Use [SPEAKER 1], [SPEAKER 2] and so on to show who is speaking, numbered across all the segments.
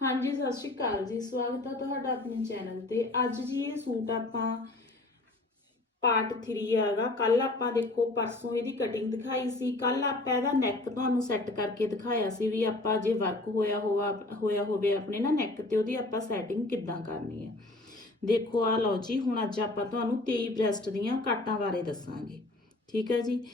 [SPEAKER 1] ਹਾਂਜੀ, ਸਤਿ ਸ਼੍ਰੀ ਅਕਾਲ ਜੀ। ਸਵਾਗਤ ਹੈ ਤੁਹਾਡਾ ਆਪਣੇ ਚੈਨਲ ਤੇ। ਅੱਜ ਜੀ ਇਹ ਸੂਟ ਆਪਾਂ ਪਾਰਟ 3 ਹੈਗਾ। ਕੱਲ ਆਪਾਂ ਦੇਖੋ ਪਰਸੋਂ ਇਹਦੀ ਕਟਿੰਗ ਦਿਖਾਈ ਸੀ। ਕੱਲ ਆਪਾਂ ਇਹਦਾ ਨੈਕ ਤੁਹਾਨੂੰ ਸੈੱਟ ਕਰਕੇ ਦਿਖਾਇਆ ਸੀ ਵੀ ਆਪਾਂ ਜੇ ਵਰਕ ਹੋਇਆ ਹੋਵਾ ਹੋਇਆ ਹੋਵੇ ਆਪਣੇ ਨਾ ਨੈਕ ਤੇ, ਉਹਦੀ ਆਪਾਂ ਸੈਟਿੰਗ ਕਿੱਦਾਂ ਕਰਨੀ ਹੈ ਦੇਖੋ ਆ ਲਓ ਜੀ, ਹੁਣ ਅੱਜ ਆਪਾਂ ਤੁਹਾਨੂੰ 23 ਬ੍ਰੈਸਟ ਦੀਆਂ ਕਾਟਾਂ ਬਾਰੇ ਦੱਸਾਂਗੇ। ਠੀਕ ਹੈ ਜੀ?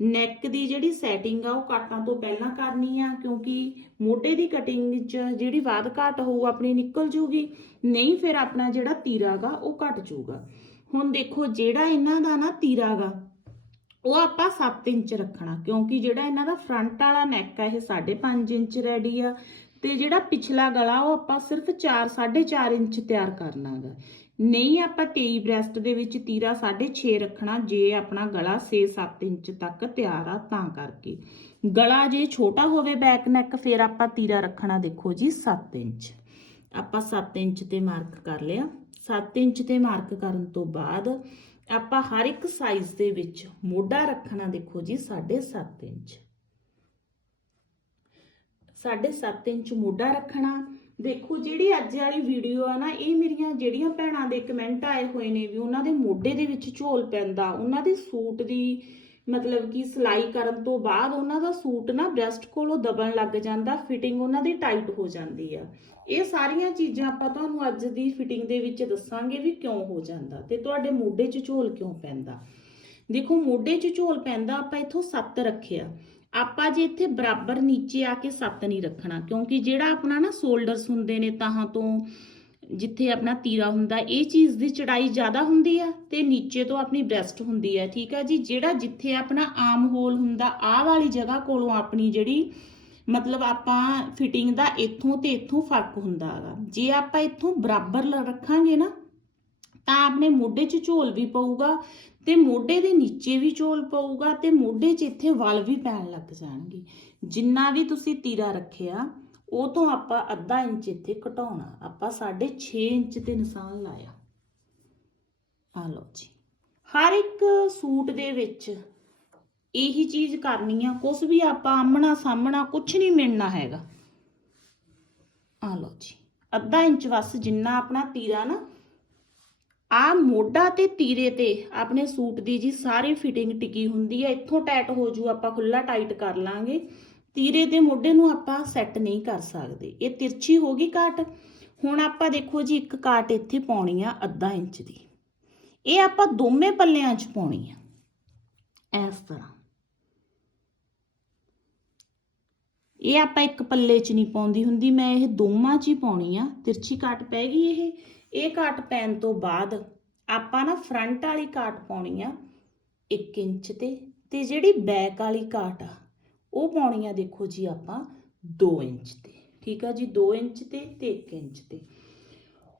[SPEAKER 1] ਨੈਕ ਦੀ ਜਿਹੜੀ ਸੈਟਿੰਗ ਆ ਉਹ ਕਾਟਾਂ ਤੋਂ ਪਹਿਲਾਂ ਕਰਨੀ ਆ, ਕਿਉਂਕਿ ਮੋਢੇ ਦੀ ਕਟਿੰਗ 'ਚ ਜਿਹੜੀ ਬਾਦ ਘਾਟ ਹੋਊ, ਆਪਣੀ ਨਿਕਲ ਜੂਗੀ, ਨਹੀਂ ਫਿਰ ਆਪਣਾ ਜਿਹੜਾ ਤੀਰਾਗਾ ਉਹ ਘਟ ਜੂਗਾ। ਹੁਣ ਦੇਖੋ, ਜਿਹੜਾ ਇਹਨਾਂ ਦਾ ਨਾ ਤੀਰਾਗਾ ਉਹ ਆਪਾਂ 7 ਇੰਚ ਰੱਖਣਾ, ਕਿਉਂਕਿ ਜਿਹੜਾ ਇਹਨਾਂ ਦਾ ਫਰੰਟ ਵਾਲਾ ਨੈਕ ਆ, ਇਹ 5.5 ਇੰਚ ਰੈਡੀ ਆ, ਤੇ ਜਿਹੜਾ ਪਿਛਲਾ ਗਲਾ, ਉਹ ਆਪਾਂ ਸਿਰਫ 4 4.5 ਇੰਚ ਤਿਆਰ ਕਰਨਾਗਾ ਨਹੀਂ, ਆਪਾਂ 23 ਬ੍ਰੈਸਟ ਦੇ ਵਿੱਚ ਤੀਰਾ 6.5 ਰੱਖਣਾ, ਜੇ ਆਪਣਾ ਗਲਾ 6-7 ਇੰਚ ਤੱਕ ਤਿਆਰ ਆ, ਤਾਂ ਕਰਕੇ। ਗਲਾ ਜੇ ਛੋਟਾ ਹੋਵੇ ਬੈਕ ਨੈਕ ਫਿਰ ਆਪਾਂ ਤੀਰਾ ਰੱਖਣਾ ਦੇਖੋ ਜੀ 7 ਇੰਚ। ਆਪਾਂ 7 ਇੰਚ ਤੇ ਮਾਰਕ ਕਰ ਲਿਆ। 7 ਇੰਚ ਤੇ ਮਾਰਕ ਕਰਨ ਤੋਂ ਬਾਅਦ ਆਪਾਂ ਹਰ ਇੱਕ ਸਾਈਜ਼ ਦੇ ਵਿੱਚ ਮੋਢਾ ਰੱਖਣਾ ਦੇਖੋ ਜੀ 7.5 ਇੰਚ। 7.5 ਇੰਚ ਮੋਢਾ ਰੱਖਣਾ ਦੇਖੋ, ਜਿਹੜੀ ਅੱਜ ਵਾਲੀ ਵੀਡੀਓ ਆ ਨਾ, ਇਹ ਮੇਰੀਆਂ ਜਿਹੜੀਆਂ ਭੈਣਾਂ ਦੇ ਕਮੈਂਟ ਆਏ ਹੋਏ ਨੇ ਵੀ ਉਹਨਾਂ ਦੇ ਮੋਢੇ ਦੇ ਵਿੱਚ ਝੋਲ ਪੈਂਦਾ। ਉਹਨਾਂ ਦੇ ਸੂਟ ਦੀ ਮਤਲਬ ਕਿ ਸਿਲਾਈ ਕਰਨ ਤੋਂ ਬਾਅਦ ਉਹਨਾਂ ਦਾ ਸੂਟ ਨਾ ਬ੍ਰੈਸਟ ਕੋਲੋਂ ਦਬਣ ਲੱਗ ਜਾਂਦਾ ਫਿਟਿੰਗ ਉਹਨਾਂ ਦੀ ਟਾਈਟ ਹੋ ਜਾਂਦੀ ਆ। ਇਹ ਸਾਰੀਆਂ ਚੀਜ਼ਾਂ ਆਪਾਂ ਤੁਹਾਨੂੰ ਅੱਜ ਦੀ ਫਿਟਿੰਗ ਦੇ ਵਿੱਚ ਦੱਸਾਂਗੇ ਵੀ ਕਿਉਂ ਹੋ ਜਾਂਦਾ ਤੇ ਤੁਹਾਡੇ ਮੋਢੇ 'ਚ ਝੋਲ ਕਿਉਂ ਪੈਂਦਾ। ਦੇਖੋ, ਮੋਢੇ 'ਚ ਝੋਲ ਪੈਂਦਾ, ਆਪਾਂ ਇੱਥੋਂ 7 ਰੱਖਿਆ। ਆਪਾਂ ਜੇ ਇੱਥੇ ਬਰਾਬਰ ਨੀਚੇ ਆ ਕੇ 7 ਨਹੀਂ ਰੱਖਣਾ, ਕਿਉਂਕਿ ਜਿਹੜਾ ਆਪਣਾ ਨਾ ਸ਼ੋਲਡਰਸ ਹੁੰਦੇ ਨੇ ਤਾਹਾਂ ਤੋਂ, ਜਿੱਥੇ ਆਪਣਾ ਤੀਰਾ ਹੁੰਦਾ, ਇਹ ਚੀਜ਼ ਦੀ ਚੜਾਈ ਜ਼ਿਆਦਾ ਹੁੰਦੀ ਆ ਤੇ ਨੀਚੇ ਤੋਂ ਆਪਣੀ ਬ੍ਰੈਸਟ ਹੁੰਦੀ ਆ, ਠੀਕ ਆ ਜੀ? ਜਿਹੜਾ ਜਿੱਥੇ ਆਪਣਾ ਆਮ ਹੋਲ ਹੁੰਦਾ, ਆਹ ਵਾਲੀ ਜਗ੍ਹਾ ਕੋਲੋਂ ਆਪਣੀ ਜਿਹੜੀ, ਮਤਲਬ ਆਪਾਂ ਫਿਟਿੰਗ ਦਾ ਇੱਥੋਂ ਤੇ ਇੱਥੋਂ ਫ਼ਰਕ ਹੁੰਦਾ ਹੈਗਾ ਜੇ ਆਪਾਂ ਇੱਥੋਂ ਬਰਾਬਰ ਰੱਖਾਂਗੇ ਨਾ, ਤਾਂ ਆਪਣੇ ਮੋਢੇ 'ਚ ਝੋਲ ਵੀ ਪਊਗਾ ਤੇ ਮੋਢੇ ਦੇ ਨੀਚੇ ਵੀ ਝੋਲ ਪਊਗਾ ਤੇ ਮੋਢੇ 'ਚ ਇੱਥੇ ਵਲ ਵੀ ਪੈਣ ਲੱਗ ਜਾਣਗੇ। ਜਿੰਨਾ ਵੀ ਤੁਸੀਂ ਤੀਰਾ ਰੱਖਿਆ, ਉਹ ਤੋਂ ਆਪਾਂ ਅੱਧਾ ਇੰਚ ਇੱਥੇ ਘਟਾਉਣਾ। ਆਪਾਂ 6.5 ਇੰਚ ਤੇ ਨਿਸ਼ਾਨ ਲਾਇਆ। ਆ ਲਓ ਜੀ। ਹਰ ਇੱਕ ਸੂਟ ਦੇ ਵਿੱਚ ਇਹੀ ਚੀਜ਼ ਕਰਨੀ ਆ। ਕੁਝ ਵੀ ਆਪਾਂ ਆਮਣਾ ਸਾਹਮਣਾ ਕੁਝ ਨਹੀਂ ਮਿਲਣਾ ਹੈਗਾ। ਆ ਲਓ ਜੀ। ਅੱਧਾ ਇੰਚ ਵਸ ਜਿੰਨਾ ਆਪਣਾ ਤੀਰਾ ਨਾ ਆ ਮੋਢਾ ਤੇ ਤੀਰੇ ਤੇ ਆਪਣੇ ਸੂਟ ਦੀ ਜੀ ਸਾਰੀ ਫਿਟਿੰਗ ਟਿਕੀ ਹੁੰਦੀ ਹੈ ਇੱਥੋਂ ਟਾਈਟ ਹੋ ਜੂ, ਆਪਾਂ ਖੁੱਲਾ ਟਾਈਟ ਕਰ ਲਾਂਗੇ। ਤੀਰੇ ਤੇ ਮੋਢੇ ਨੂੰ ਆਪਾਂ ਸੈੱਟ ਨਹੀਂ ਕਰ ਸਕਦੇ। ਇਹ ਤਿਰਛੀ ਹੋ ਗਈ ਕਾਟ। ਹੁਣ ਆਪਾਂ ਦੇਖੋ ਜੀ, ਇੱਕ ਕਾਟ ਇੱਥੇ ਪਾਉਣੀ ਆ ਅੱਧਾ ਇੰਚ ਦੀ। ਇਹ ਆਪਾਂ ਦੋਵੇਂ ਪੱਲਿਆਂ 'ਚ ਪਾਉਣੀ ਆ। ਇਸ ਤਰ੍ਹਾਂ। ਇਹ ਆਪਾਂ ਇੱਕ ਪੱਲੇ 'ਚ ਨਹੀਂ ਪਾਉਂਦੀ ਹੁੰਦੀ। ਮੈਂ ਇਹ ਦੋਵਾਂ 'ਚ ਹੀ ਪਾਉਣੀ ਆ। ਤਿਰਛੀ ਕਾਟ ਪੈ ਗਈ ਇਹ। ਇਹ ਕਾਟ ਪੈਣ ਤੋਂ ਬਾਅਦ ਆਪਾਂ ਨਾ ਫਰੰਟ ਵਾਲੀ ਕਾਟ ਪਾਉਣੀ ਆ 1 ਇੰਚ ਤੇ ਤੇ ਜਿਹੜੀ ਬੈਕ ਵਾਲੀ ਕਾਟ ਆ, ਉਹ ਪਾਉਣੀ ਆ ਦੇਖੋ ਜੀ ਆਪਾਂ 2 ਇੰਚ ਤੇ, ਠੀਕ ਆ ਜੀ 2 ਇੰਚ ਤੇ ਤੇ 1 ਇੰਚ ਤੇ।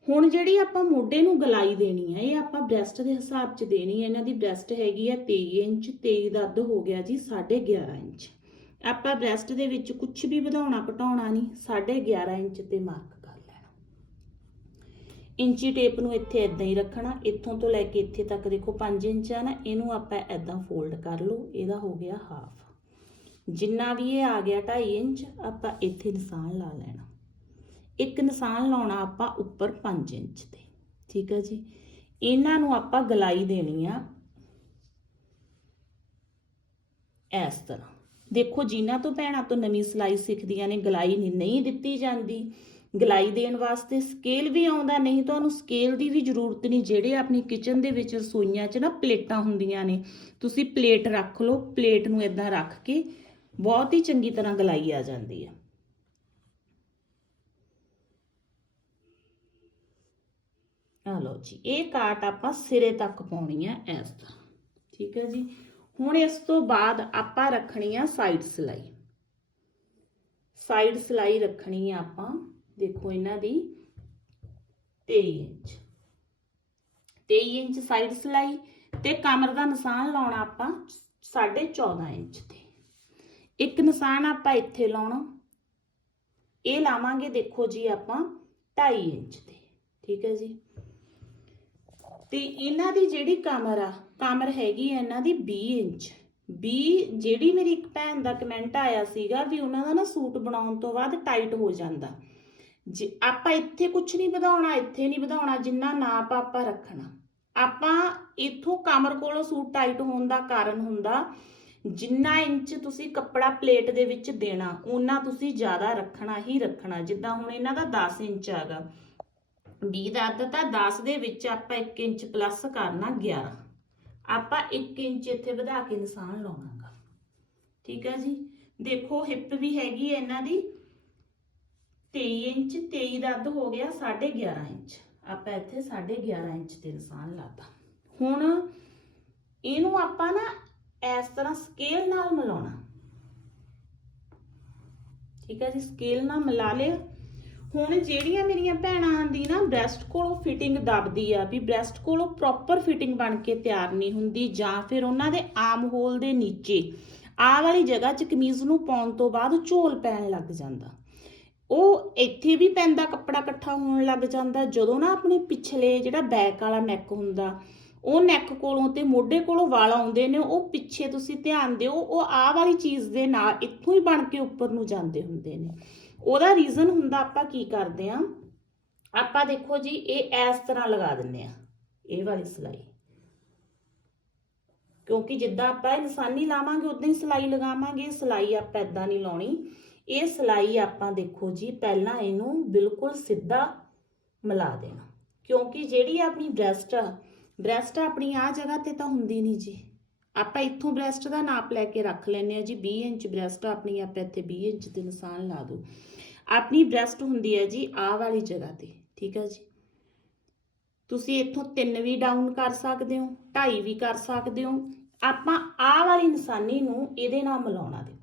[SPEAKER 1] ਹੁਣ ਜਿਹੜੀ ਆਪਾਂ ਮੋਢੇ ਨੂੰ ਗਲਾਈ ਦੇਣੀ ਆ, ਇਹ ਆਪਾਂ ਬ੍ਰੈਸਟ ਦੇ ਹਿਸਾਬ 'ਚ ਦੇਣੀ ਆ, ਇਹਨਾਂ ਦੀ ਬ੍ਰੈਸਟ ਹੈਗੀ ਆ 23 ਇੰਚ 23 ਦਾ ਅੱਧ ਹੋ ਗਿਆ ਜੀ 11.5 ਇੰਚ। ਆਪਾਂ ਬ੍ਰੈਸਟ ਦੇ ਵਿੱਚ ਕੁਝ ਵੀ ਵਧਾਉਣਾ ਘਟਾਉਣਾ ਨਹੀਂ 11.5 ਇੰਚ ਤੇ ਮਾਰਕ ਇੰਚੀ ਟੇਪ ਨੂੰ ਇੱਥੇ ਇਦਾਂ ਹੀ ਰੱਖਣਾ, ਇੱਥੋਂ ਤੋਂ ਲੈ ਕੇ ਇੱਥੇ ਤੱਕ ਦੇਖੋ 5 ਇੰਚ ਆ ਨਾ, ਇਹਨੂੰ ਆਪਾਂ ਇਦਾਂ ਫੋਲਡ ਕਰ ਲਓ, ਇਹਦਾ ਹੋ ਗਿਆ ਹਾਫ ਜਿੰਨਾ ਵੀ ਇਹ ਆ ਗਿਆ 2.5 ਇੰਚ, ਆਪਾਂ ਇੱਥੇ ਨਿਸ਼ਾਨ ਲਾ ਲੈਣਾ। ਇੱਕ ਨਿਸ਼ਾਨ ਲਾਉਣਾ ਆਪਾਂ ਉੱਪਰ 5 ਇੰਚ ਤੇ, ਠੀਕ ਹੈ ਜੀ? ਇਹਨਾਂ ਨੂੰ ਆਪਾਂ ਗਲਾਈ ਦੇਣੀ ਆ ਇਸ ਤਰ੍ਹਾਂ। ਦੇਖੋ, ਜਿਨ੍ਹਾਂ ਤੋਂ ਭੈਣਾਂ ਤੋਂ ਨਵੀਂ ਸਿਲਾਈ ਸਿੱਖਦੀਆਂ ਨੇ, ਗਲਾਈ ਨਹੀਂ ਨਹੀਂ ਦਿੱਤੀ ਜਾਂਦੀ। ਗਲਾਈ ਦੇਣ ਵਾਸਤੇ ਸਕੇਲ ਵੀ ਆਉਂਦਾ, ਨਹੀਂ ਤੁਹਾਨੂੰ ਸਕੇਲ ਦੀ ਵੀ ਜ਼ਰੂਰਤ ਨਹੀਂ, ਜਿਹੜੇ ਆਪਣੀ ਕਿਚਨ ਦੇ ਵਿੱਚ ਰਸੋਈਆਂ 'ਚ ਨਾ ਪਲੇਟਾਂ ਹੁੰਦੀਆਂ ਨੇ, ਤੁਸੀਂ ਪਲੇਟ ਰੱਖ ਲਓ, ਪਲੇਟ ਨੂੰ ਇਦਾਂ ਰੱਖ ਕੇ ਬਹੁਤ ਹੀ ਚੰਗੀ ਤਰ੍ਹਾਂ ਗਲਾਈ ਆ ਜਾਂਦੀ ਹੈ ਆ ਲਓ ਜੀ, ਇਹ ਕਾਟ ਆਪਾਂ ਸਿਰੇ ਤੱਕ ਪਾਉਣੀ ਹੈ ਇਸ ਤਰ੍ਹਾਂ, ਠੀਕ ਹੈ ਜੀ? ਹੁਣ ਇਸ ਤੋਂ ਬਾਅਦ ਆਪਾਂ ਰੱਖਣੀ ਆ ਸਾਈਡ ਸਿਲਾਈ। ਸਾਈਡ ਸਿਲਾਈ ਰੱਖਣੀ ਆ ਆਪਾਂ। ਦੇਖੋ ਇਹਨਾਂ ਦੀ 23 ਇੰਚ। 23 ਇੰਚ ਸਾਈਡ ਸਿਲਾਈ ਤੇ ਕਮਰ ਦਾ ਨਿਸ਼ਾਨ ਲਾਉਣਾ ਆਪਾਂ 14.5 ਇੰਚ ਤੇ। ਇੱਕ ਨਿਸ਼ਾਨ ਆਪਾਂ ਇੱਥੇ ਲਾਉਣਾ। ਇਹ ਲਾਵਾਂਗੇ ਦੇਖੋ ਜੀ ਆਪਾਂ 2.5 ਇੰਚ ਤੇ, ਠੀਕ ਹੈ ਜੀ। ਤੇ ਇਹਨਾਂ ਦੀ ਜਿਹੜੀ ਕਮਰ ਆ, ਕਮਰ ਹੈਗੀ ਆ ਇਹਨਾਂ ਦੀ 20 ਇੰਚ। 20 ਜਿਹੜੀ ਮੇਰੀ ਇੱਕ ਭੈਣ ਦਾ ਕਮੈਂਟ ਆਇਆ ਸੀਗਾ ਵੀ ਉਹਨਾਂ ਦਾ ਨਾ ਸੂਟ ਬਣਾਉਣ ਤੋਂ ਬਾਅਦ ਟਾਈਟ ਹੋ ਜਾਂਦਾ। ਜੇ ਆਪਾਂ ਇੱਥੇ ਕੁਝ ਨਹੀਂ ਵਧਾਉਣਾ, ਇੱਥੇ ਨਹੀਂ ਵਧਾਉਣਾ, ਜਿੰਨਾ ਨਾਪ ਆਪਾਂ ਰੱਖਣਾ। ਆਪਾਂ ਇਥੋਂ ਕਮਰ ਕੋਲੋਂ ਸੂਟ ਟਾਈਟ ਹੋਣ ਦਾ ਕਾਰਨ ਹੁੰਦਾ, ਜਿੰਨਾ ਇੰਚ ਤੁਸੀਂ ਕੱਪੜਾ ਪਲੇਟ ਦੇ ਵਿੱਚ ਦੇਣਾ ਉਹਨਾਂ ਤੁਸੀਂ ਜ਼ਿਆਦਾ ਰੱਖਣਾ ਹੀ ਰੱਖਣਾ। ਜਿੱਦਾਂ ਹੁਣ ਇਹਨਾਂ ਦਾ 10 ਇੰਚ ਹੈਗਾ। 20 ਦਾ ਅੱਧ ਤਾਂ 10 ਦੇ ਵਿੱਚ ਆਪਾਂ 1 ਇੰਚ ਪਲੱਸ ਕਰਨਾ 11 ਆਪਾਂ 1 ਇੰਚ ਇੱਥੇ ਵਧਾ ਕੇ ਨਿਸ਼ਾਨ ਲਾਉਣਾਗਾ। ਠੀਕ ਹੈ ਜੀ? ਦੇਖੋ ਹਿੱਪ ਵੀ ਹੈਗੀ ਹੈ ਇਹਨਾਂ ਦੀ। 23 ਇੰਚ 23 ਦਾ ਅੱਧ ਹੋ ਗਿਆ 11.5 ਇੰਚ। ਆਪਾਂ ਇੱਥੇ 11.5 ਇੰਚ ਤੇ ਨਿਸ਼ਾਨ ਲਾਤਾ। ਹੁਣ ਇਹਨੂੰ ਆਪਾਂ ਨਾ ਇਸ ਤਰ੍ਹਾਂ ਸਕੇਲ ਨਾਲ ਮਿਲਾਉਣਾ। ਠੀਕ ਹੈ ਜੀ ਸਕੇਲ ਨਾਲ ਮਿਲਾ ਲਿਆ। ਹੁਣ ਜਿਹੜੀਆਂ ਮੇਰੀਆਂ ਭੈਣਾਂ ਦੀ ਨਾ ਬ੍ਰੈਸਟ ਕੋਲੋਂ ਫਿਟਿੰਗ ਦੱਬਦੀ ਆ ਵੀ ਬ੍ਰੈਸਟ ਕੋਲੋਂ ਪ੍ਰੋਪਰ ਫਿਟਿੰਗ ਬਣ ਕੇ ਤਿਆਰ ਨਹੀਂ ਹੁੰਦੀ ਜਾਂ ਫਿਰ ਉਹਨਾਂ ਦੇ ਆਮ ਹੋਲ ਦੇ ਨੀਚੇ, ਆਹ ਵਾਲੀ ਜਗ੍ਹਾ 'ਚ ਕਮੀਜ਼ ਨੂੰ ਪਾਉਣ ਤੋਂ ਬਾਅਦ ਝੋਲ ਪੈਣ ਲੱਗ ਜਾਂਦਾ। ਉਹ ਇੱਥੇ ਵੀ ਪੈਂਦਾ ਕੱਪੜਾ ਇਕੱਠਾ ਹੋਣ ਲੱਗ ਜਾਂਦਾ, ਜਦੋਂ ਨਾ ਆਪਣੇ ਪਿਛਲੇ ਜਿਹੜਾ ਬੈਕ ਵਾਲਾ ਨੈਕ ਹੁੰਦਾ, ਉਹ ਨੈਕ ਕੋਲੋਂ ਤੇ ਮੋਢੇ ਕੋਲੋਂ ਵਾਲ ਆਉਂਦੇ ਨੇ, ਉਹ ਪਿੱਛੇ ਤੁਸੀਂ ਧਿਆਨ ਦਿਓ, ਉਹ ਆਹ ਵਾਲੀ ਚੀਜ਼ ਦੇ ਨਾਲ ਇੱਥੋਂ ਹੀ ਬਣ ਕੇ ਉੱਪਰ ਨੂੰ ਜਾਂਦੇ ਹੁੰਦੇ ਨੇ। ਉਹਦਾ ਰੀਜ਼ਨ ਹੁੰਦਾ ਆਪਾਂ ਕੀ ਕਰਦੇ ਆ ਆਪਾਂ ਦੇਖੋ ਜੀ, ਇਹ ਇਸ ਤਰ੍ਹਾਂ ਲਗਾ ਦਿੰਨੇ ਆ ਇਹ ਵਾਲੀ ਸਲਾਈ। ਕਿਉਂਕਿ ਜਿੱਦਾਂ ਆਪਾਂ ਇਨਸਾਨੀ ਲਾਵਾਂਗੇ, ਉਦਾਂ ਹੀ ਸਲਾਈ ਲਗਾਵਾਂਗੇ, ਸਲਾਈ ਆਪਾਂ ਇਦਾਂ ਨਹੀਂ ਲਾਉਣੀ। ਇਹ ਸਲਾਈ ਆਪਾਂ ਦੇਖੋ ਜੀ, ਪਹਿਲਾਂ ਇਹਨੂੰ ਬਿਲਕੁਲ ਸਿੱਧਾ ਮਿਲਾ ਦੇਣਾ। ਕਿਉਂਕਿ ਜਿਹੜੀ ਆਪਣੀ ਬ੍ਰੈਸਟ ਆ, ਬ੍ਰੈਸਟ ਆਪਣੀ ਆ ਜਗ੍ਹਾ ਤੇ ਤਾਂ ਹੁੰਦੀ ਨਹੀਂ ਜੀ। ਆਪਾਂ ਇੱਥੋਂ ਬ੍ਰੈਸਟ ਦਾ ਨਾਪ ਲੈ ਕੇ ਰੱਖ ਲੈਨੇ ਆ ਜੀ 20 ਇੰਚ ਬ੍ਰੈਸਟ ਆਪਣੀ ਆਪਾਂ ਇੱਥੇ 20 ਇੰਚ ਤੇ ਨਿਸ਼ਾਨ ਲਾ ਦੋ ਆਪਣੀ ਬ੍ਰੈਸਟ ਹੁੰਦੀ ਹੈ ਜੀ ਆਹ ਵਾਲੀ ਜਗ੍ਹਾ ਤੇ, ਠੀਕ ਹੈ ਜੀ। ਤੁਸੀਂ ਇੱਥੋਂ 3 ਵੀ ਡਾਊਨ ਕਰ ਸਕਦੇ ਹੋ 2.5 ਵੀ ਕਰ ਸਕਦੇ ਹੋ। ਆਪਾਂ ਆਹ ਵਾਲੀ ਨਿਸ਼ਾਨੀ ਨੂੰ ਇਹਦੇ ਨਾਲ ਮਿਲਾਉਣਾ ਦੇ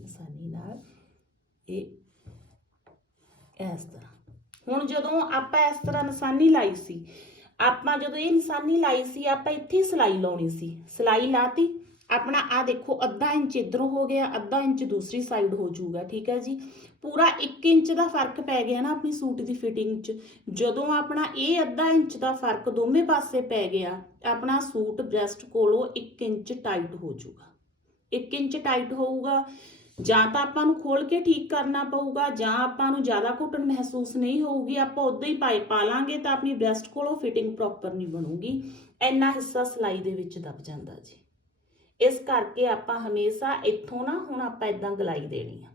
[SPEAKER 1] ਨਿਸ਼ਾਨੀ ਨਾਲ। ਇਹ ਇਸ ਤਰ੍ਹਾਂ। ਹੁਣ ਜਦੋਂ ਆਪਾਂ ਇਸ ਤਰ੍ਹਾਂ ਨਿਸ਼ਾਨੀ ਲਾਈ ਸੀ, ਆਪਾਂ ਜਦੋਂ ਇਹ ਨਿਸ਼ਾਨੀ ਲਾਈ ਸੀ, ਆਪਾਂ ਇੱਥੇ ਸਲਾਈ ਲਾਉਣੀ ਸੀ। ਸਲਾਈ ਲਾਤੀ, ਆਪਣਾ ਆ ਦੇਖੋ, ਅੱਧਾ ਇੰਚ ਇਧਰੋਂ ਹੋ ਗਿਆ, ਅੱਧਾ ਇੰਚ ਦੂਸਰੀ ਸਾਈਡ ਹੋ ਜਾਊਗਾ, ਠੀਕ ਹੈ ਜੀ। ਪੂਰਾ 1 ਇੰਚ ਦਾ ਫ਼ਰਕ ਪੈ ਗਿਆ ਨਾ ਆਪਣੀ ਸੂਟ ਦੀ ਫਿਟਿੰਗ 'ਚ। ਜਦੋਂ ਆਪਣਾ ਇਹ ਅੱਧਾ ਇੰਚ ਦਾ ਫ਼ਰਕ ਦੋਵੇਂ ਪਾਸੇ ਪੈ ਗਿਆ, ਆਪਣਾ ਸੂਟ ਬ੍ਰੈਸਟ ਕੋਲੋਂ 1 ਇੰਚ ਟਾਈਟ ਹੋ ਜਾਊਗਾ। 1 ਇੰਚ ਟਾਈਟ ਹੋਊਗਾ ਜਾਂ ਤਾਂ ਆਪਾਂ ਨੂੰ ਖੋਲ ਕੇ ਠੀਕ ਕਰਨਾ ਪਊਗਾ, ਜਾਂ ਆਪਾਂ ਨੂੰ ਜ਼ਿਆਦਾ ਘੁੱਟਣ ਮਹਿਸੂਸ ਨਹੀਂ ਹੋਊਗੀ, ਆਪਾਂ ਉਦਾਂ ਹੀ ਪਾਈ ਪਾ ਲਾਂਗੇ ਤਾਂ ਆਪਣੀ ਬ੍ਰੈਸਟ ਕੋਲੋਂ ਫਿਟਿੰਗ ਪ੍ਰੋਪਰ ਨਹੀਂ ਬਣੂਗੀ। ਇੰਨਾ ਹਿੱਸਾ ਸਲਾਈ ਦੇ ਵਿੱਚ ਦਬ ਜਾਂਦਾ ਜੀ। ਇਸ ਕਰਕੇ ਆਪਾਂ ਹਮੇਸ਼ਾ ਇੱਥੋਂ ਨਾ ਹੁਣ ਆਪਾਂ ਇਦਾਂ ਗਲਾਈ ਦੇਣੀ ਆ।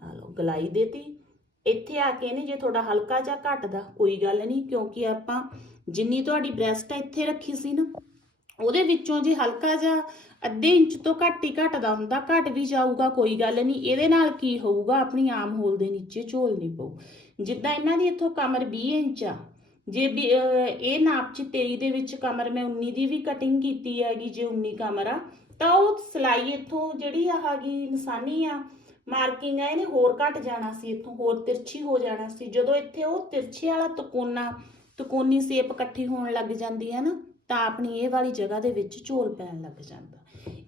[SPEAKER 1] ਆ ਲਓ, ਗਲਾਈ ਦੇਤੀ। ਇੱਥੇ ਆ ਕੇ ਨੇ ਜੇ ਤੁਹਾਡਾ ਹਲਕਾ ਜਾਂ ਘਟਦਾ, ਕੋਈ ਗੱਲ ਨਹੀਂ, ਕਿਉਂਕਿ ਆਪਾਂ ਜਿੰਨੀ ਤੁਹਾਡੀ ਬ੍ਰੈਸਟ ਇੱਥੇ ਰੱਖੀ ਸੀ ਨਾ ਉਹਦੇ ਵਿੱਚੋਂ ਜੇ ਹਲਕਾ ਜਿਹਾ ਅੱਧੇ ਇੰਚ ਤੋਂ ਘੱਟ ਹੀ ਘਟਦਾ ਹੁੰਦਾ ਘਟ ਵੀ ਜਾਊਗਾ ਕੋਈ ਗੱਲ ਨਹੀਂ ਇਹਦੇ ਨਾਲ ਕੀ ਹੋਊਗਾ? ਆਪਣੀ ਆਮ ਹੋਲ ਦੇ ਨੀਚੇ ਝੋਲ ਨਹੀਂ ਪਊ। ਜਿੱਦਾਂ ਇਹਨਾਂ ਦੀ ਇੱਥੋਂ ਕਮਰ 20 ਇੰਚ ਆ ਜੇ ਵੀ, ਅਹ, ਇਹ ਨਾਪ ਚ 23 ਦੇ ਵਿੱਚ ਕਮਰ ਮੈਂ 19 ਦੀ ਵੀ ਕਟਿੰਗ ਕੀਤੀ ਹੈਗੀ ਜੇ 19 ਕਮਰ ਆ ਤਾਂ ਉਹ ਸਲਾਈ ਇੱਥੋਂ ਜਿਹੜੀ ਆ ਹੈਗੀ ਨਿਸ਼ਾਨੀ ਆ ਮਾਰਕਿੰਗ ਆ ਇਹਨੇ ਹੋਰ ਘਟ ਜਾਣਾ ਸੀ ਇੱਥੋਂ ਹੋਰ ਤਿਰਛੀ ਹੋ ਜਾਣਾ ਸੀ। ਜਦੋਂ ਇੱਥੇ ਉਹ ਤਿਰਛੇ ਵਾਲਾ ਤਕੋਨਾ ਤਕੋਨੀ ਸ਼ੇਪ ਇਕੱਠੀ ਹੋਣ ਲੱਗ ਜਾਂਦੀ ਹੈ ਨਾ ਤਾਂ ਆਪਣੀ ਇਹ ਵਾਲੀ ਜਗ੍ਹਾ ਦੇ ਵਿੱਚ ਝੋਲ ਪੈਣ ਲੱਗ ਜਾਂਦਾ।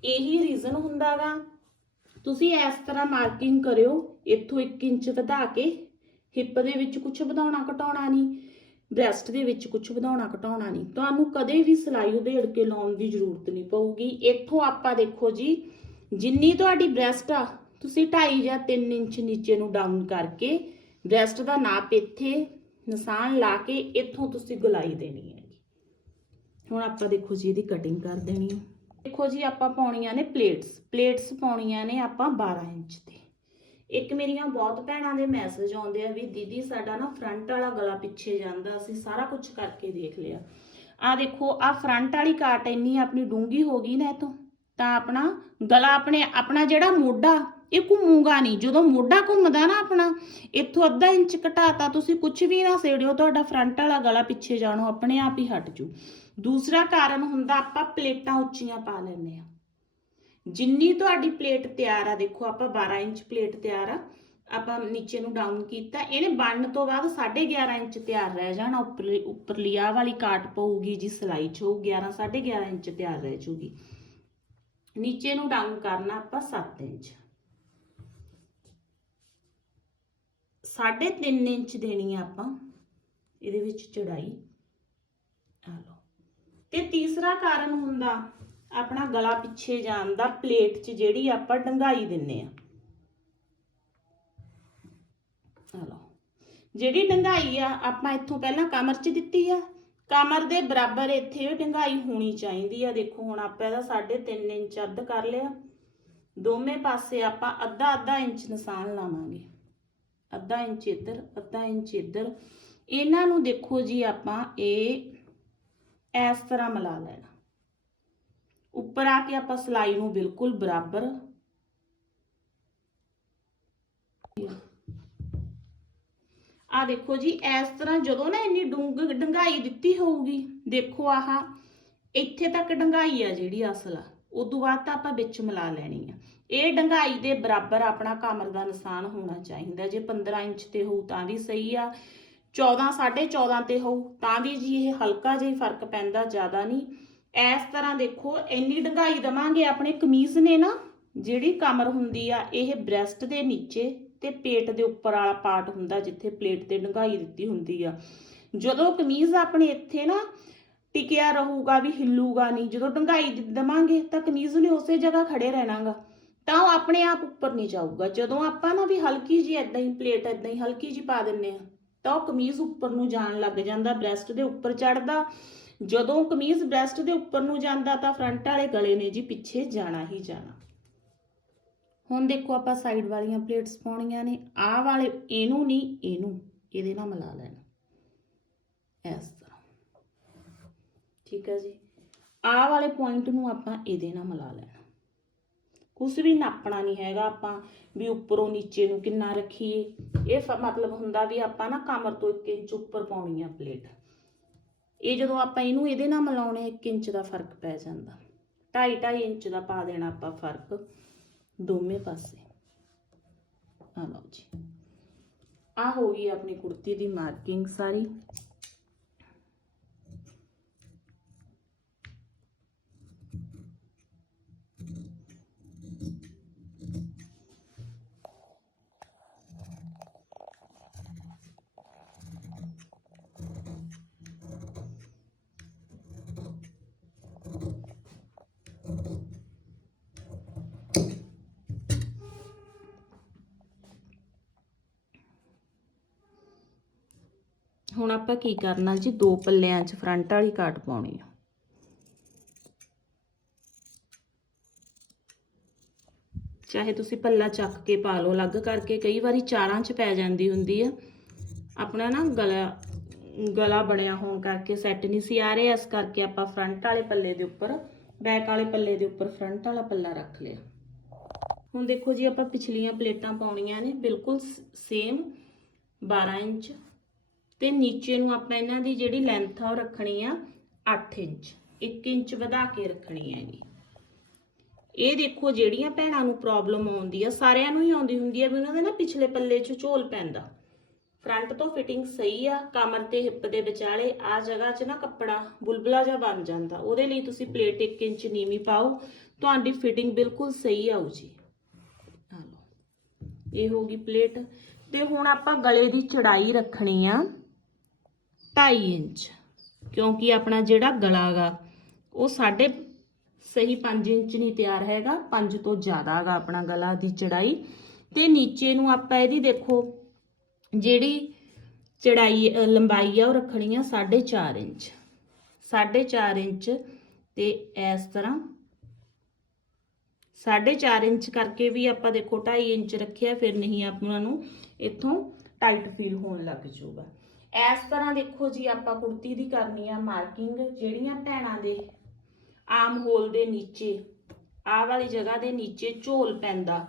[SPEAKER 1] ਇਹੀ ਰੀਜ਼ਨ ਹੁੰਦਾਗਾ। ਤੁਸੀਂ ਇਸ ਤਰ੍ਹਾਂ ਮਾਰਕਿੰਗ ਕਰਿਓ, ਇੱਥੋਂ 1 ਇੰਚ ਵਧਾ ਕੇ ਹਿੱਪ ਦੇ ਵਿੱਚ ਕੁਝ ਵਧਾਉਣਾ ਘਟਾਉਣਾ ਨਹੀਂ ਬ੍ਰੈਸਟ ਦੇ ਵਿੱਚ ਕੁਝ ਵਧਾਉਣਾ ਘਟਾਉਣਾ ਨਹੀਂ। ਤੁਹਾਨੂੰ ਕਦੇ ਵੀ ਸਿਲਾਈ ਉਧੇੜ ਕੇ ਲਾਉਣ ਦੀ ਜ਼ਰੂਰਤ ਨਹੀਂ ਪਊਗੀ। ਇੱਥੋਂ ਆਪਾਂ ਦੇਖੋ ਜੀ, ਜਿੰਨੀ ਤੁਹਾਡੀ ਬ੍ਰੈਸਟ ਆ, ਤੁਸੀਂ 2.5 ਜਾਂ 3 ਇੰਚ ਨੀਚੇ ਨੂੰ ਡਾਊਨ ਕਰਕੇ ਬ੍ਰੈਸਟ ਦਾ ਨਾਪ ਇੱਥੇ ਨਿਸ਼ਾਨ ਲਾ ਕੇ ਇੱਥੋਂ ਤੁਸੀਂ ਗੁਲਾਈ ਦੇਣੀ ਹੈ। ਹੁਣ ਆਪਾਂ ਦੇਖੋ ਜੀ ਇਹਦੀ ਕਟਿੰਗ ਕਰ ਦੇਣੀ ਹੈ ਦੇਖੋ ਜੀ ਆਪਾਂ ਪਾਉਣੀਆਂ ਨੇ ਪਲੇਟਸ ਪਲੇਟਸ ਪਾਉਣੀਆਂ ਨੇ ਆਪਾਂ 12 ਇੰਚ ਤੇ ਇੱਕ ਮੇਰੀਆਂ ਬਹੁਤ ਭੈਣਾਂ ਦੇ ਮੈਸੇਜ ਆਉਂਦੇ ਆ ਵੀ ਦੀਦੀ ਸਾਡਾ ਨਾ ਫਰੰਟ ਵਾਲਾ ਗਲਾ ਪਿੱਛੇ ਜਾਂਦਾ, ਅਸੀਂ ਸਾਰਾ ਕੁਝ ਕਰਕੇ ਦੇਖ ਲਿਆ। ਆ ਦੇਖੋ ਆ ਫਰੰਟ ਵਾਲੀ ਕਾਟ ਇੰਨੀ ਆਪਣੀ ਡੂੰਗੀ ਹੋ ਗਈ ਨਾ ਇਤੋਂ ਤਾਂ ਆਪਣਾ ਗਲਾ ਆਪਣੇ, ਆਪਣਾ ਜਿਹੜਾ ਮੋਢਾ, ਇਹ ਘੁੰਮੂਗਾ ਨਹੀਂ। ਜਦੋਂ ਮੋਢਾ ਘੁੰਮਦਾ ਨਾ ਆਪਣਾ, ਇੱਥੋਂ ਅੱਧਾ ਇੰਚ ਘਟਾਤਾ, ਤੁਸੀਂ ਕੁਝ ਵੀ ਨਾ ਸੇੜਿਓ, ਤੁਹਾਡਾ ਫਰੰਟ ਵਾਲਾ ਗਲਾ ਪਿੱਛੇ ਜਾਣੋ, ਆਪਣੇ ਆਪ ਹੀ ਹਟ ਜੂ ਦੂਸਰਾ ਕਾਰਨ ਹੁੰਦਾ ਆਪਾਂ ਪਲੇਟਾਂ ਉੱਚੀਆਂ ਪਾ ਲੈਂਦੇ ਆ ਜਿੰਨੀ ਤੁਹਾਡੀ ਪਲੇਟ ਤਿਆਰ ਆ, ਦੇਖੋ ਆਪਾਂ 12 ਇੰਚ ਪਲੇਟ ਤਿਆਰ ਆ, ਆਪਾਂ ਨੀਚੇ ਨੂੰ ਡਾਊਨ ਕੀਤਾ, ਇਹਨੇ ਬਣਨ ਤੋਂ ਬਾਅਦ 11.5 ਇੰਚ ਤਿਆਰ ਰਹਿ ਜਾਣਾ, ਉੱਪਰਲੀ ਉੱਪਰਲੀ ਆਹ ਵਾਲੀ ਕਾਟ ਪਊਗੀ ਜੀ, ਸਲਾਈ ਚ ਉਹ 11 11.5 ਇੰਚ ਤਿਆਰ ਰਹਿ ਜੂਗੀ ਨੀਚੇ ਨੂੰ ਡਾਊਨ ਕਰਨਾ ਆਪਾਂ 7 ਇੰਚ। 3.5 ਇੰਚ ਦੇਣੀ ਆ ਆਪਾਂ, ਇਹਦੇ ਵਿੱਚ ਚੜਾਈ, ਆ ਲਓ। ਤੇ ਤੀਸਰਾ ਕਾਰਨ ਹੁੰਦਾ ਆਪਣਾ ਗਲਾ ਪਿੱਛੇ ਜਾਣ ਦਾ ਪਲੇਟ 'ਚ ਜਿਹੜੀ ਆਪਾਂ ਡੰਗਾਈ ਦਿੰਨੇ ਆ। ਆ ਜਿਹੜੀ ਡੰਗਾਈ ਆ, ਆਪਾਂ ਇੱਥੋਂ ਪਹਿਲਾਂ ਕਮਰ 'ਚ ਦਿੱਤੀ ਆ। ਕਮਰ ਦੇ ਬਰਾਬਰ ਇੱਥੇ ਇਹ ਡੰਗਾਈ ਹੋਣੀ ਚਾਹੀਦੀ ਆ। ਦੇਖੋ, ਹੁਣ ਆਪਾਂ ਇਹਦਾ 3.5 ਇੰਚ ਅੱਧ ਕਰ ਲਿਆ। ਦੋਵੇਂ ਪਾਸੇ ਆਪਾਂ ਅੱਧਾ ਅੱਧਾ ਇੰਚ ਨਿਸ਼ਾਨ ਲਾਵਾਂਗੇ। ਅੱਧਾ ਇੰਚ ਇੱਧਰ, ਅੱਧਾ ਇੰਚ ਇੱਧਰ। ਇਹਨਾਂ ਨੂੰ ਦੇਖੋ ਜੀ ਆਪਾਂ, ਇਹ ਇਸ ਤਰ੍ਹਾਂ ਮਿਲਾ ਲੈਣਾ। ਉੱਪਰ ਆ ਕੇ ਆਪਾਂ ਸਲਾਈ ਨੂੰ ਬਿਲਕੁਲ ਬਰਾਬਰ ਆ ਦੇਖੋ ਜੀ, ਇਸ ਤਰ੍ਹਾਂ ਜਦੋਂ ਨਾ ਇੰਨੀ ਡੂੰਗ ਡੰਗਾਈ ਦਿੱਤੀ ਹੋਊਗੀ, ਦੇਖੋ ਆਹ, ਇੱਥੇ ਤੱਕ ਡੰਗਾਈ ਆ ਜਿਹੜੀ ਅਸਲ ਆ ਉਦੋਂ ਬਾਅਦ ਤਾਂ ਆਪਾਂ ਵਿੱਚ ਮਿਲਾ ਲੈਣੀ ਆ। ਇਹ ਡੰਗਾਈ ਦੇ ਬਰਾਬਰ ਆਪਣਾ ਕਮਰ ਦਾ ਨਿਸ਼ਾਨ ਹੋਣਾ ਚਾਹੀਦਾ, ਜੇ 15 ਇੰਚ ਤੇ ਹੋਊ ਤਾਂ ਵੀ ਸਹੀ ਆ 14 14.5 ਤੇ ਹੋਊ, ਤਾਂ ਵੀ ਜੀ ਇਹ ਹਲਕਾ ਜਿਹਾ ਫ਼ਰਕ ਪੈਂਦਾ ਜ਼ਿਆਦਾ ਨਹੀਂ। ਇਸ ਤਰ੍ਹਾਂ ਦੇਖੋ, ਇੰਨੀ ਡੰਗਾਈ ਦਵਾਂਗੇ ਆਪਣੇ ਕਮੀਜ਼ ਨੇ ਨਾ, ਜਿਹੜੀ ਕਮਰ ਹੁੰਦੀ ਆ, ਇਹ ਬ੍ਰੈਸਟ ਦੇ ਨੀਚੇ ਤੇ ਪੇਟ ਦੇ ਉੱਪਰ ਵਾਲਾ ਪਾਰਟ ਹੁੰਦਾ ਜਿੱਥੇ ਪਲੇਟ ਤੇ ਡੰਗਾਈ ਦਿੱਤੀ ਹੁੰਦੀ ਆ। ਜਦੋਂ ਕਮੀਜ਼ ਆਪਣੇ ਇੱਥੇ ਨਾ ਟਿਕਿਆ ਰਹੂਗਾ ਵੀ ਹਿੱਲੂਗਾ ਨਹੀਂ, ਜਦੋਂ ਡੰਗਾਈ ਦਵਾਂਗੇ ਤਾਂ ਕਮੀਜ਼ ਨੇ ਉਸੇ ਜਗ੍ਹਾ ਖੜੇ ਰਹਿਣਾਗਾ, ਤਾਂ ਉਹ ਆਪਣੇ ਆਪ ਉੱਪਰ ਨਹੀਂ ਜਾਊਗਾ। ਜਦੋਂ ਆਪਾਂ ਨਾ ਵੀ ਹਲਕੀ ਜੀ ਐਦਾਂ ਹੀ ਪਲੇਟ ਐਦਾਂ ਹੀ ਹਲਕੀ ਜੀ ਪਾ ਦਿੰਨੇ ਆ ਤਾਂ ਉਹ ਕਮੀਜ਼ ਉੱਪਰ ਨੂੰ ਜਾਣ ਲੱਗ ਜਾਂਦਾ ਬ੍ਰੈਸਟ ਦੇ ਉੱਪਰ ਚੜਦਾ ਜਦੋਂ ਕਮੀਜ਼ ਬ੍ਰੈਸਟ ਦੇ ਉੱਪਰ ਨੂੰ ਜਾਂਦਾ ਤਾਂ ਫਰੰਟ ਵਾਲੇ ਗਲੇ ਨੇ ਜੀ ਪਿੱਛੇ ਜਾਣਾ ਹੀ ਜਾਣਾ। ਹੁਣ ਦੇਖੋ ਆਪਾਂ ਸਾਈਡ ਵਾਲੀਆਂ ਪਲੇਟਸ ਪਾਉਣੀਆਂ ਨੇ, ਆਹ ਵਾਲੇ ਇਹਨੂੰ ਨਹੀਂ, ਇਹਨੂੰ, ਇਹਦੇ ਨਾਲ ਮਿਲਾ ਲੈਣਾ। ਇਸ ਤਰ੍ਹਾਂ। ਠੀਕ ਹੈ ਜੀ? ਆਹ ਵਾਲੇ ਪੁਆਇੰਟ ਨੂੰ ਆਪਾਂ ਇਹਦੇ ਨਾਲ ਮਿਲਾ ਲੈਣਾ। ਕੁਝ ਵੀ ਨਾਪਣਾ ਨਹੀਂ ਹੈਗਾ ਆਪਾਂ ਵੀ ਉੱਪਰੋਂ ਨੀਚੇ ਨੂੰ ਕਿੰਨਾ ਰੱਖੀਏ। ਇਹ ਫ- ਮਤਲਬ ਹੁੰਦਾ ਵੀ ਆਪਾਂ ਨਾ ਕਮਰ ਤੋਂ 1 ਇੰਚ ਉੱਪਰ ਪਾਉਣੀ ਆ ਪਲੇਟ। ਇਹ ਜਦੋਂ ਆਪਾਂ ਇਹਨੂੰ ਇਹਦੇ ਨਾਲ ਮਿਲਾਉਣੇ 1 ਇੰਚ ਦਾ ਫ਼ਰਕ ਪੈ ਜਾਂਦਾ। 2.5 2.5 ਇੰਚ ਦਾ ਪਾ ਦੇਣਾ ਆਪਾਂ ਫ਼ਰਕ ਦੋਵੇਂ ਪਾਸੇ। ਆ ਲਓ ਜੀ। ਆ ਹੋ ਗਈ ਆਪਣੀ ਕੁੜਤੀ ਦੀ ਮਾਰਕਿੰਗ ਸਾਰੀ। ਹੁਣ ਆਪਾਂ ਕੀ ਕਰਨਾ ਜੀ? ਦੋ ਪੱਲਿਆਂ 'ਚ ਫਰੰਟ ਵਾਲੀ ਕਾਟ ਪਾਉਣੀ ਆ। ਚਾਹੇ ਤੁਸੀਂ ਪੱਲਾ ਚੱਕ ਕੇ ਪਾ ਲਓ, ਅਲੱਗ ਕਰਕੇ। ਕਈ ਵਾਰੀ ਚਾਰਾਂ 'ਚ ਪੈ ਜਾਂਦੀ ਹੁੰਦੀ ਆ। ਆਪਣਾ ਨਾ ਗਲਾ ਗਲਾ ਬਣਿਆ ਹੋਣ ਕਰਕੇ ਸੈੱਟ ਨਹੀਂ ਸੀ ਆ ਰਿਹਾ। ਇਸ ਕਰਕੇ ਆਪਾਂ ਫਰੰਟ ਵਾਲੇ ਪੱਲੇ ਦੇ ਉੱਪਰ ਬੈਕ ਵਾਲੇ ਪੱਲੇ ਦੇ ਉੱਪਰ ਫਰੰਟ ਵਾਲਾ ਪੱਲਾ ਰੱਖ ਲਿਆ। ਹੁਣ ਦੇਖੋ ਜੀ, ਆਪਾਂ ਪਿਛਲੀਆਂ ਪਲੇਟਾਂ ਪਾਉਣੀਆਂ ਨੇ। ਬਿਲਕੁਲ ਸੇਮ 12 ਇੰਚ ਤੇ ਨੀਚੇ ਨੂੰ ਆਪਾਂ ਇਹਨਾਂ ਦੀ ਜਿਹੜੀ ਲੈਂਥ ਆ ਉਹ ਰੱਖਣੀ ਆ 8 ਇੰਚ 1 ਇੰਚ ਵਧਾ ਕੇ ਰੱਖਣੀ ਹੈਗੀ। ਇਹ ਦੇਖੋ ਜਿਹੜੀਆਂ ਭੈਣਾਂ ਨੂੰ ਪ੍ਰੋਬਲਮ ਆਉਂਦੀ ਆ, ਸਾਰਿਆਂ ਨੂੰ ਹੀ ਆਉਂਦੀ ਹੁੰਦੀ ਆ ਵੀ ਉਹਨਾਂ ਦੇ ਨਾ ਪਿਛਲੇ ਪੱਲੇ 'ਚ ਝੋਲ ਪੈਂਦਾ। ਫਰੰਟ ਤੋਂ ਫਿਟਿੰਗ ਸਹੀ ਆ, ਕਮਰ ਤੇ ਹਿੱਪ ਦੇ ਵਿਚਾਲੇ ਆ ਜਗ੍ਹਾ 'ਚ ਨਾ ਕੱਪੜਾ ਬੁਲਬੁਲਾ ਜਿਹਾ ਬਣ ਜਾਂਦਾ। ਉਹਦੇ ਲਈ ਤੁਸੀਂ ਪਲੇਟ 1 ਇੰਚ ਨੀਵੀਂ ਪਾਓ, ਤੁਹਾਡੀ ਫਿਟਿੰਗ ਬਿਲਕੁਲ ਸਹੀ ਆਊ ਜੀ ਇਹ ਹੋ ਗਈ ਪਲੇਟ ਤੇ ਹੁਣ ਆਪਾਂ ਗਲੇ ਦੀ ਚੜਾਈ ਰੱਖਣੀ ਆ। 2.5 ਇੰਚ, ਕਿਉਂਕਿ ਆਪਣਾ ਜਿਹੜਾ ਗਲਾ ਗਾ, ਉਹ ਸਾਡੇ ਸਹੀ 5 ਇੰਚ ਨਹੀਂ ਤਿਆਰ ਹੈਗਾ 5 ਤੋਂ ਜ਼ਿਆਦਾ ਹੈਗਾ ਆਪਣਾ ਗਲਾ ਦੀ ਚੜਾਈ। ਤੇ ਨੀਚੇ ਨੂੰ ਆਪਾਂ ਇਹਦੀ ਦੇਖੋ, ਜਿਹੜੀ ਚੜਾਈ ਲੰਬਾਈ ਆ ਉਹ ਰੱਖਣੀ ਆ 4.5 ਇੰਚ। 4.5 ਇੰਚ ਤੇ ਇਸ ਤਰ੍ਹਾਂ 4.5 ਇੰਚ ਕਰਕੇ ਵੀ ਆਪਾਂ ਦੇਖੋ 2.5 ਇੰਚ ਰੱਖਿਆ, ਫਿਰ ਨਹੀਂ ਆਪਾਂ ਨੂੰ ਇੱਥੋਂ ਟਾਈਟ ਫੀਲ ਹੋਣ ਲੱਗ ਜਾਊਗਾ ਇਸ ਤਰ੍ਹਾਂ ਦੇਖੋ ਜੀ, ਆਪਾਂ ਕੁੜਤੀ ਦੀ ਕਰਨੀ ਆ ਮਾਰਕਿੰਗ, ਜਿਹੜੀਆਂ ਭੈਣਾਂ ਦੇ ਆਮ ਹੋਲ ਦੇ ਨੀਚੇ, ਆਹ ਵਾਲੀ ਜਗ੍ਹਾ ਦੇ ਨੀਚੇ ਝੋਲ ਪੈਂਦਾ,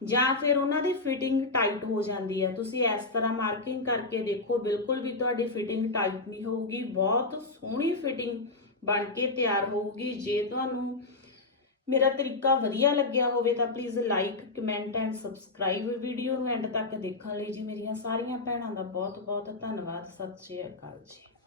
[SPEAKER 1] ਜਾਂ ਫਿਰ ਉਹਨਾਂ ਦੀ ਫਿਟਿੰਗ ਟਾਈਟ ਹੋ ਜਾਂਦੀ ਹੈ ਤੁਸੀਂ ਇਸ ਤਰ੍ਹਾਂ ਮਾਰਕਿੰਗ ਕਰਕੇ ਦੇਖੋ, ਬਿਲਕੁਲ ਵੀ ਤੁਹਾਡੀ ਫਿਟਿੰਗ ਟਾਈਟ ਨਹੀਂ ਹੋਊਗੀ, ਬਹੁਤ ਸੋਹਣੀ ਫਿਟਿੰਗ ਬਣ ਕੇ ਤਿਆਰ ਹੋਊਗੀ। ਜੇ ਤੁਹਾਨੂੰ ਮੇਰਾ ਤਰੀਕਾ ਵਧੀਆ ਲੱਗਿਆ ਹੋਵੇ ਤਾਂ please like comment and subscribe video ਨੂੰ ਐਂਡ ਤੱਕ ਦੇਖਣ ਲਈ ਜੀ ਮੇਰੀਆਂ ਸਾਰੀਆਂ ਭੈਣਾਂ ਦਾ ਬਹੁਤ ਬਹੁਤ ਧੰਨਵਾਦ। ਸਤਿ ਸ਼੍ਰੀ ਅਕਾਲ ਜੀ।